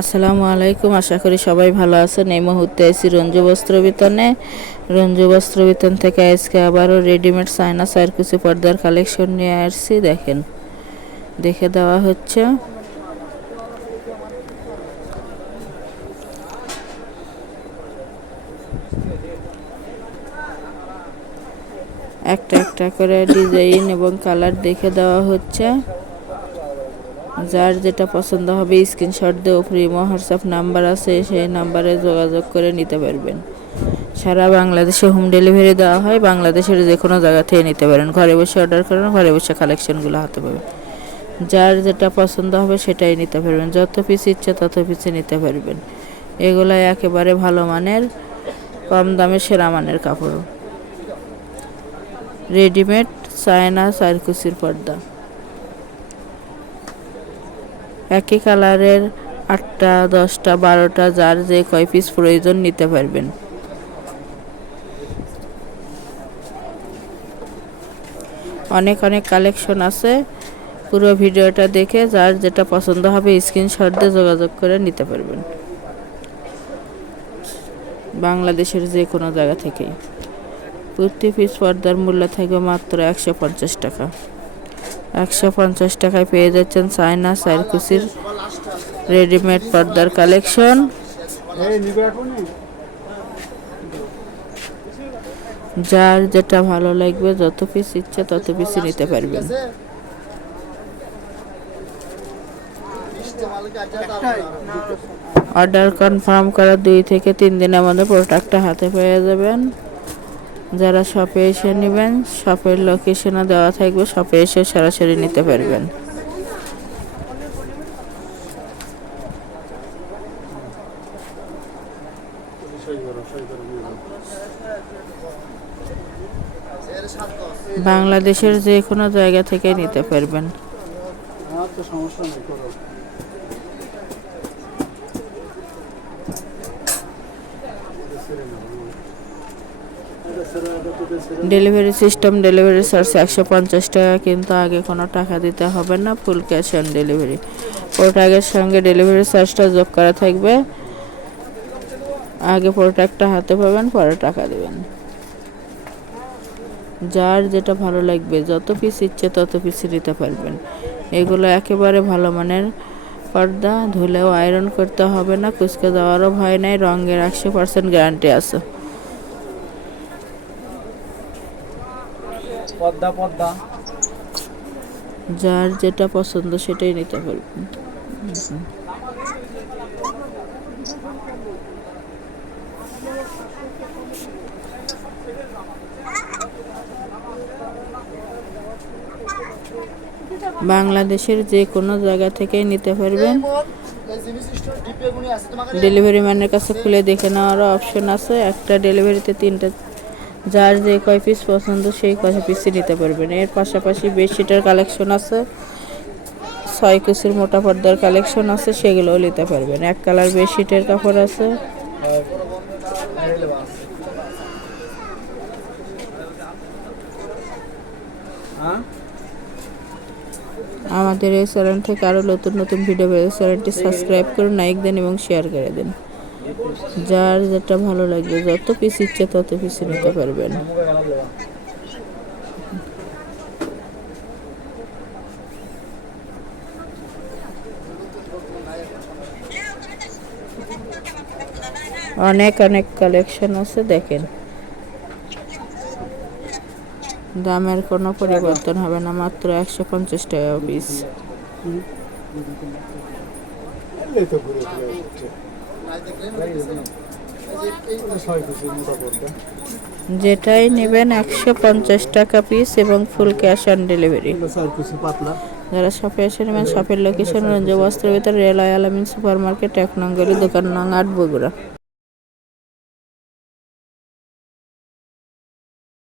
আসসালামু আলাইকুম। আশা করি সবাই ভালো আছেন। এই মুহূর্তে এসি রঞ্জু বস্ত্র বিতানে। রঞ্জু বস্ত্র বিতান থেকে আজকে আবারও রেডিমেড চায়না চারকুচি পর্দার কালেকশন নিয়ে আসছি। দেখেন, দেখে দেওয়া হচ্ছে। একটা একটা করে ডিজাইন এবং কালার দেখে দেওয়া হচ্ছে। যার যেটা পছন্দ হবে স্ক্রিনশট দিয়ে উপরে ইমো হোয়াটসঅ্যাপ নাম্বার আছে, সেই নাম্বারে যোগাযোগ করে নিতে পারবেন। সারা বাংলাদেশে হোম ডেলিভারি দেওয়া হয়। বাংলাদেশের যে কোনো জায়গা থেকে নিতে পারেন। ঘরে বসে অর্ডার করেন, ঘরে বসে কালেকশনগুলো হাতে পাবেন। যার যেটা পছন্দ হবে সেটাই নিতে পারবেন। যত পিস ইচ্ছে তত পিসে নিতে পারবেন। এগুলাই একেবারে ভালো মানের, কম দামে সেরা মানের কাপড়। রেডিমেড চায়না চারকুচির পর্দা, একই কালারের 8টা 10টা 12টা যার যে কয় পিস প্রয়োজন নিতে পারবেন। অনেক অনেক কালেকশন আছে। পুরো ভিডিওটা দেখে যার যেটা পছন্দ হবে স্ক্রিনশট দিয়ে যোগাযোগ করে নিতে পারবেন। বাংলাদেশের যে কোনো জায়গা থেকেই। প্রতি পিস পর্দার মূল্য থাকবে মাত্র 150 টাকা। 150 টাকায় পেয়ে যাচ্ছেন চায়না চারকুচির রেডিমেড পর্দার কালেকশন। যার যেটা ভালো লাগবে, যত পিস ইচ্ছে তত পিসই নিতে পারবেন। অর্ডার কনফার্ম করা 2 থেকে 3 দিনের মধ্যে প্রোডাক্টটা হাতে পেয়ে যাবেন। যারা শপে এসে নেবেন, শপের লোকেশনও দেওয়া থাকবে, শপে এসে সরাসরি নিতে পারবেন। বাংলাদেশের যে কোনো জায়গা থেকে নিতে পারবেন। ডেলিভারি সিস্টেম, ডেলিভারি চার্জ 150 টাকা, কিন্তু আগে কোনো টাকা দিতে হবে না। Full cash on delivery. প্রোডাক্টের সঙ্গে ডেলিভারি চার্জটা যোগ করা থাকবে। আগে প্রোডাক্টটা হাতে পাবেন, পরে টাকা দেবেন। যার যেটা ভালো লাগবে, যত পিস ইচ্ছে তত পিস নিতে পারবেন। এগুলো একেবারে ভালো মানের পর্দা। ধুলেও আয়রন করতে হবে না, কুচকে যাওয়ারও ভয় নাই। রঙের 100% গ্যারান্টি আছে। যার যেটা পছন্দ সেটাই নিতে পারবেন। বাংলাদেশের যে কোনো জায়গা থেকেই নিতে পারবেন। ডেলিভারি ম্যানের কাছে খুলে দেখে নেওয়ারও অপশন আছে। একটা ডেলিভারিতে 3টা, যার যে কয় পিস পছন্দ সেই কয় পিসই নিতে পারবেন। এর পাশাপাশি বেডশিটের কালেকশন আছে, 6 কুচির মোটা পর্দার কালেকশন আছে, সেগুলোও নিতে পারবেন। এক কালার বেডশিটের কাপড় আছে। আমাদের এই চ্যানেল থেকে আরও নতুন নতুন ভিডিও পেতে চ্যানেলটি সাবস্ক্রাইব করুন, লাইক দেন এবং শেয়ার করে দিন। যার যেটা ভালো লাগবে, যত পিস ইচ্ছে তত পিস নিতে পারবেন। অনেক অনেক কালেকশন আছে, দেখেন। দামের কোনো পরিবর্তন হবে না, মাত্র 150 টাকা পিস। যেটাই নেবেন 150 টাকা পিস এবং ফুল ক্যাশ অন ডেলিভারি। যারা শপে এসে নেবেন, শপের লোকেশন রঞ্জু বস্ত্র বিতান, রেলওয়ে আলামিন সুপার মার্কেট, 1 নং গলি, দোকান নং 8, বগুড়া।